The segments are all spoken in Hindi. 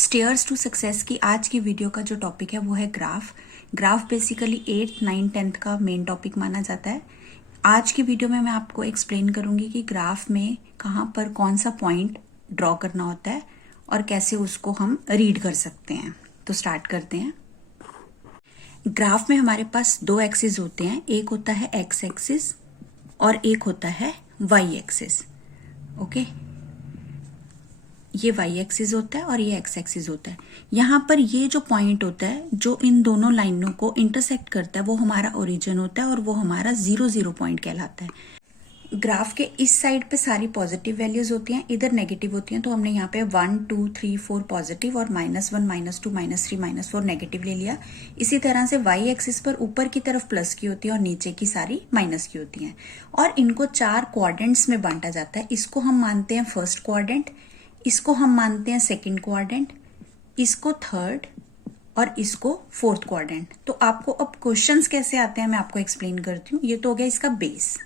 स्टेयर्स टू सक्सेस की आज की वीडियो का जो टॉपिक है वो है graph. Graph basically 8th 9th 10th का मेन टॉपिक माना जाता है। आज की वीडियो में मैं आपको एक्सप्लेन करूंगी कि ग्राफ में कहाँ पर कौन सा पॉइंट ड्रॉ करना होता है और कैसे उसको हम रीड कर सकते हैं। तो स्टार्ट करते हैं। ग्राफ में हमारे पास दो एक्सिस होते हैं, एक होता है एक्स एक्सिस और एक होता है वाई एक्सिस। ओके, ये वाई एक्सिस होता है और ये एक्स एक्सिस होता है। यहाँ पर ये जो पॉइंट होता है जो इन दोनों लाइनों को इंटरसेक्ट करता है वो हमारा ओरिजिन होता है और वो हमारा 0 पॉइंट कहलाता है। ग्राफ के इस साइड पे सारी पॉजिटिव वैल्यूज होती हैं, इधर नेगेटिव होती हैं। तो हमने यहाँ पे 1 2 3 4 पॉजिटिव और -1 -2 -3 -4 नेगेटिव ले लिया। इसी तरह से वाई एक्सिस पर ऊपर की तरफ प्लस की होती है और नीचे की सारी माइनस की होती हैं। और इनको 4 क्वाड्रेंट्स में बांटा जाता है। इसको हम मानते हैं फर्स्ट क्वाड्रेंट, इसको हम मानते हैं सेकंड क्वाड्रेंट, इसको थर्ड और इसको फोर्थ क्वाड्रेंट। तो आपको अब क्वेश्चंस कैसे आते हैं मैं आपको एक्सप्लेन करती हूँ। ये तो हो गया इसका बेस।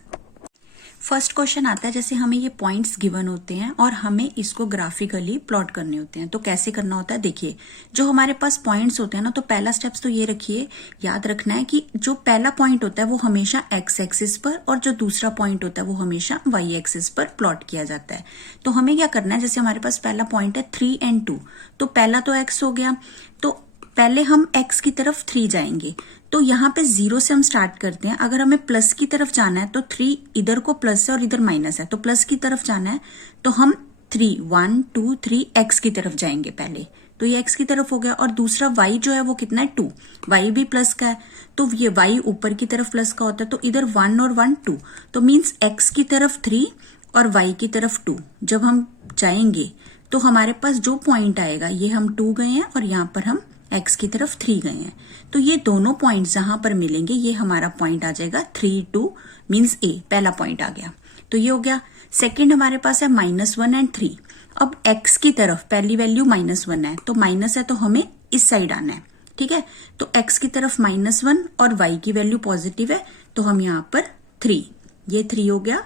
फर्स्ट क्वेश्चन आता है, जैसे हमें ये पॉइंट्स गिवन होते हैं और हमें इसको ग्राफिकली प्लॉट करने होते हैं। तो कैसे करना होता है, देखिए जो हमारे पास पॉइंट्स होते हैं ना, तो पहला स्टेप्स तो ये रखिए, याद रखना है कि जो पहला पॉइंट होता है वो हमेशा एक्स एक्सिस पर और जो दूसरा पॉइंट होता है वो हमेशा वाई एक्सिस पर प्लॉट किया जाता है। तो हमें क्या करना है, जैसे हमारे पास पहला पॉइंट है 3 और 2, तो पहला तो एक्स हो गया, तो पहले हम x की तरफ 3 जाएंगे। तो यहाँ पे 0 से हम स्टार्ट करते हैं। अगर हमें प्लस की तरफ जाना है तो 3 इधर को प्लस है और इधर माइनस है, तो प्लस की तरफ जाना है तो हम 3 1 2 3 x की तरफ जाएंगे पहले। तो ये x की तरफ हो गया। और दूसरा y जो है वो कितना है 2, y भी प्लस का है, तो ये y ऊपर की तरफ प्लस का होता है। तो इधर 1 और 1 2, तो मीन्स x की तरफ 3 और y की तरफ 2। जब हम जाएंगे तो हमारे पास जो पॉइंट आएगा, ये हम 2 गए हैं और यहाँ पर हम x की तरफ 3 गए हैं। तो ये दोनों पॉइंट जहां पर मिलेंगे ये हमारा पॉइंट आ जाएगा 3 2 मीन्स a, पहला पॉइंट आ गया। तो ये हो गया। सेकंड हमारे पास है -1 और 3। अब x की तरफ पहली वैल्यू -1 है, तो माइनस है तो हमें इस साइड आना है, ठीक है। तो x की तरफ -1 और y की वैल्यू पॉजिटिव है, तो हम यहाँ पर 3, ये 3 हो गया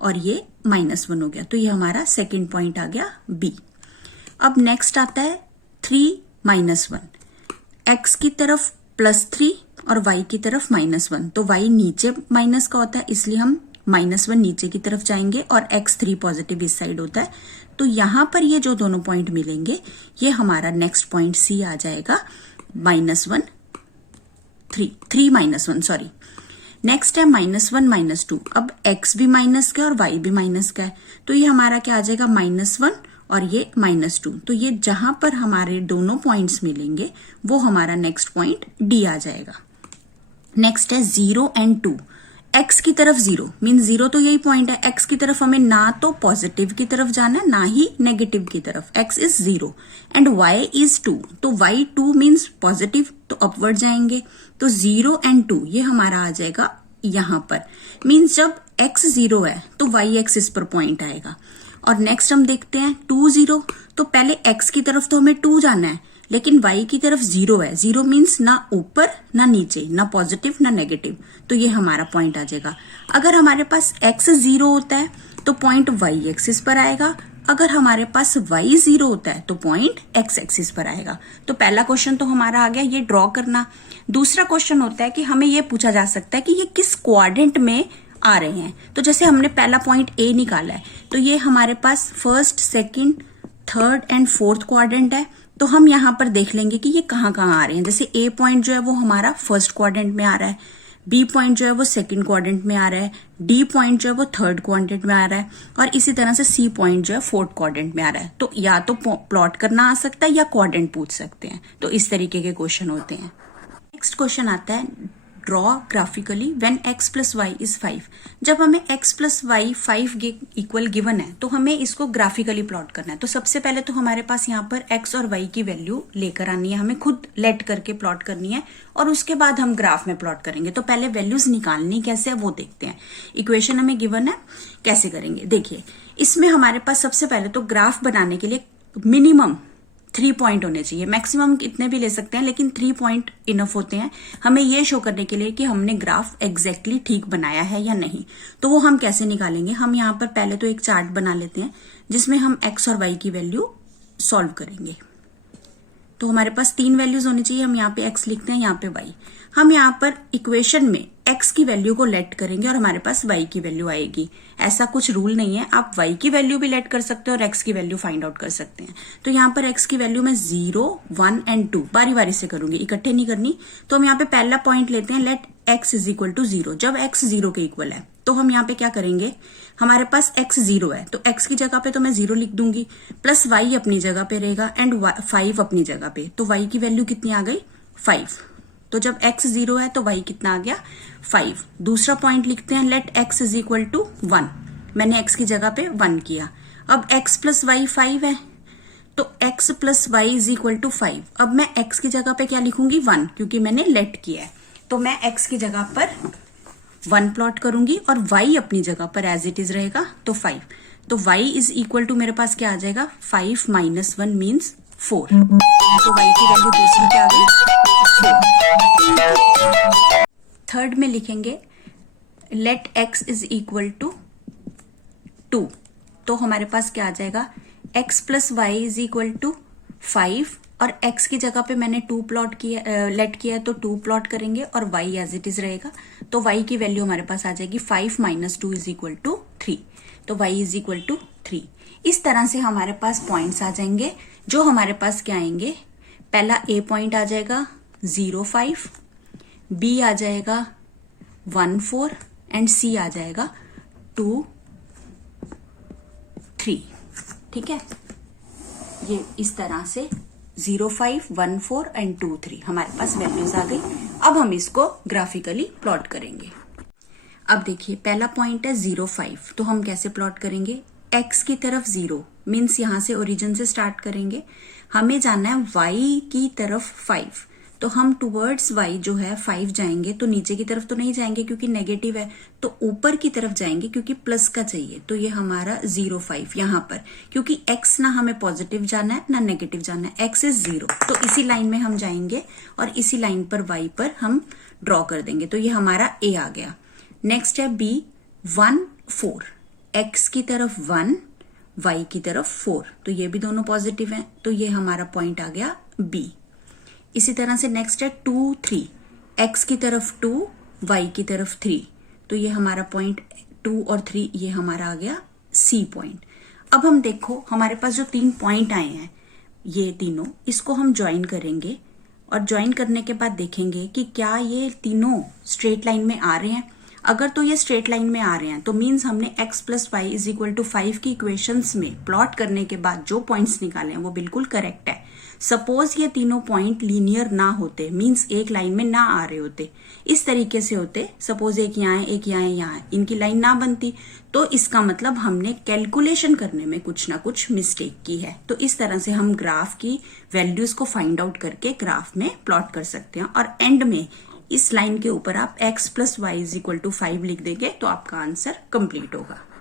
और ये -1 हो गया। तो ये हमारा सेकेंड पॉइंट आ गया b। अब नेक्स्ट आता है 3 -1, x की तरफ +3 और y की तरफ -1। तो y नीचे माइनस का होता है, इसलिए हम -1 नीचे की तरफ जाएंगे और x3 पॉजिटिव इस साइड होता है। तो यहां पर ये जो दोनों पॉइंट मिलेंगे ये हमारा नेक्स्ट पॉइंट C आ जाएगा, -1 3 -1 सॉरी। नेक्स्ट है -1 -2। अब x भी माइनस का है और y भी माइनस का है, तो ये हमारा क्या आ जाएगा -1 और ये -2। तो ये जहां पर हमारे दोनों पॉइंट्स मिलेंगे वो हमारा नेक्स्ट पॉइंट D आ जाएगा। नेक्स्ट है 0 और 2। x की तरफ 0 मीन 0 तो यही पॉइंट है। x की तरफ हमें ना तो पॉजिटिव की तरफ जाना है ना ही नेगेटिव की तरफ। x is 0 and y is 2, तो y 2 मीन्स पॉजिटिव, तो अपवर्ड जाएंगे। तो 0 और 2 ये हमारा आ जाएगा यहां पर। मीन्स जब x 0 है तो y एक्सिस पर पॉइंट आएगा। और नेक्स्ट हम देखते हैं 2 0, तो पहले x की तरफ तो हमें 2 जाना है, लेकिन y की तरफ 0 है। 0 मीन्स ना ऊपर ना नीचे, ना पॉजिटिव ना नेगेटिव, तो ये हमारा पॉइंट आ जाएगा। अगर हमारे पास x 0 होता है तो पॉइंट y एक्सिस पर आएगा। अगर हमारे पास y 0 होता है तो पॉइंट x एक्सिस पर आएगा। तो पहला क्वेश्चन तो हमारा आ गया, ये ड्रॉ करना। दूसरा क्वेश्चन होता है कि हमें ये पूछा जा सकता है कि ये किस क्वाड्रेंट में आ रहे हैं। तो जैसे हमने पहला पॉइंट A निकाला है, तो ये हमारे पास first second third and fourth quadrant है। तो हम यहाँ पर देख लेंगे कि ये कहाँ कहाँ आ रहे हैं। जैसे A पॉइंट जो है वो हमारा फर्स्ट क्वाड्रेंट में आ रहा है, B पॉइंट जो है वो सेकंड क्वाड्रेंट में आ रहा है, D पॉइंट जो है वो थर्ड क्वाड्रेंट में आ रहा है और इसी तरह से C पॉइंट जो है फोर्थ क्वाड्रेंट में आ रहा है। तो या तो प्लॉट करना आ सकता है या क्वाड्रेंट पूछ सकते हैं। तो इस तरीके के क्वेश्चन होते हैं। नेक्स्ट क्वेश्चन आता है draw graphically when x + y = 5। जब हमें x + y 5 इक्वल गिवन है तो हमें इसको ग्राफिकली प्लॉट करना है। तो सबसे पहले तो हमारे पास यहाँ पर x और y की वैल्यू लेकर आनी है, हमें खुद लेट करके प्लॉट करनी है और उसके बाद हम ग्राफ में प्लॉट करेंगे। तो पहले वैल्यूज निकालनी कैसे है वो देखते हैं। इक्वेशन हमें गिवन है, कैसे करेंगे देखिए। इसमें हमारे पास सबसे पहले तो ग्राफ बनाने के लिए मिनिमम 3 पॉइंट होने चाहिए। मैक्सिमम कितने भी ले सकते हैं लेकिन 3 पॉइंट इनफ होते हैं हमें ये शो करने के लिए कि हमने ग्राफ एग्जैक्टली ठीक बनाया है या नहीं। तो वो हम कैसे निकालेंगे, हम यहाँ पर पहले तो एक चार्ट बना लेते हैं जिसमें हम x और y की वैल्यू सॉल्व करेंगे। तो हमारे पास 3 वैल्यूज होनी चाहिए। हम यहाँ पे x लिखते हैं, यहाँ पे y। हम यहाँ पर इक्वेशन में x की वैल्यू को लेट करेंगे और हमारे पास y की वैल्यू आएगी। ऐसा कुछ रूल नहीं है, आप y की वैल्यू भी लेट कर सकते हो और x की वैल्यू फाइंड आउट कर सकते हैं। तो यहाँ पर x की वैल्यू मैं 0, 1 एंड 2 बारी बारी से करूंगी, इकट्ठे नहीं करनी। तो हम यहाँ पे पहला पॉइंट लेते हैं, let x is equal to 0। जब x 0 के इक्वल है तो हम यहाँ पे क्या करेंगे, हमारे पास x 0 है तो x की जगह पे तो मैं 0 लिख दूंगी, प्लस y अपनी जगह पे रहेगा एंड 5 अपनी जगह पे। तो y की वैल्यू कितनी आ गई, 5। तो जब x 0 है तो y कितना आ गया, 5। दूसरा पॉइंट लिखते हैं, let x is equal to 1। मैंने x की जगह पे 1 किया। अब x प्लस वाई 5 है तो x plus y is equal to 5। अब मैं x की जगह पे क्या लिखूंगी, 1, क्योंकि मैंने लेट किया है। तो मैं x की जगह पर 1 प्लॉट करूंगी और y अपनी जगह पर एज इट इज रहेगा तो 5। तो y इज इक्वल टू मेरे पास क्या आ जाएगा, 5 माइनस 1 मीन्स 4। तो y की वैल्यू दूसरी क्या आ गई, 4। थर्ड में लिखेंगे, let x is equal to 2। तो हमारे पास क्या आ जाएगा, x plus y is equal to 5 और x की जगह पे मैंने 2 प्लॉट किया, लेट किया है तो 2 प्लॉट करेंगे और y एज इट इज रहेगा। तो y की वैल्यू हमारे पास आ जाएगी 5 माइनस 2 इज इक्वल टू 3। तो y इज इक्वल टू 3। इस तरह से हमारे पास पॉइंट्स आ जाएंगे, जो हमारे पास क्या आएंगे, पहला a पॉइंट आ जाएगा 0, 5, b आ जाएगा 1, 4 एंड c आ जाएगा 2, 3। ठीक है, ये इस तरह से 0, 5, 1, 4 एंड 2, 3 हमारे पास वैल्यूज आ गई। अब हम इसको ग्राफिकली प्लॉट करेंगे। अब देखिए, पहला पॉइंट है 0, 5। तो हम कैसे प्लॉट करेंगे, x की तरफ 0 मीन्स यहां से ओरिजिन से स्टार्ट करेंगे। हमें जाना है y की तरफ 5, तो हम टुवर्ड्स y जो है 5 जाएंगे। तो नीचे की तरफ तो नहीं जाएंगे क्योंकि नेगेटिव है, तो ऊपर की तरफ जाएंगे क्योंकि प्लस का चाहिए। तो ये हमारा 0, 5 यहाँ पर, क्योंकि x ना हमें पॉजिटिव जाना है ना नेगेटिव जाना है, x इज 0। तो इसी लाइन में हम जाएंगे और इसी लाइन पर y पर हम ड्रॉ कर देंगे। तो ये हमारा a आ गया। नेक्स्ट है b, 1, 4। x की तरफ 1, y की तरफ 4, तो ये भी दोनों पॉजिटिव हैं, तो ये हमारा पॉइंट आ गया b। इसी तरह से नेक्स्ट है 2, 3। x की तरफ 2, y की तरफ 3, तो ये हमारा पॉइंट 2 और 3 ये हमारा आ गया c पॉइंट। अब हम देखो, हमारे पास जो 3 पॉइंट आए हैं ये तीनों, इसको हम ज्वाइन करेंगे और ज्वाइन करने के बाद देखेंगे कि क्या ये तीनों स्ट्रेट लाइन में आ रहे हैं। अगर तो ये स्ट्रेट लाइन में आ रहे हैं तो मीन्स हमने x plus y is equal to 5 की इक्वेशंस में प्लॉट करने के बाद जो पॉइंट्स निकाले हैं वो बिल्कुल करेक्ट है। सपोज ये तीनों पॉइंट लीनियर ना होते, मीन्स एक लाइन में ना आ रहे होते, इस तरीके से होते, सपोज एक यहाँ है एक यहाँ है, यहाँ इनकी लाइन ना बनती, तो इसका मतलब हमने कैलकुलेशन करने में कुछ ना कुछ मिस्टेक की है। तो इस तरह से हम ग्राफ की वैल्यूज को फाइंड आउट करके ग्राफ में प्लॉट कर सकते हैं और एंड में इस लाइन के ऊपर आप x plus y is equal to 5 लिख देंगे तो आपका आंसर कंप्लीट होगा।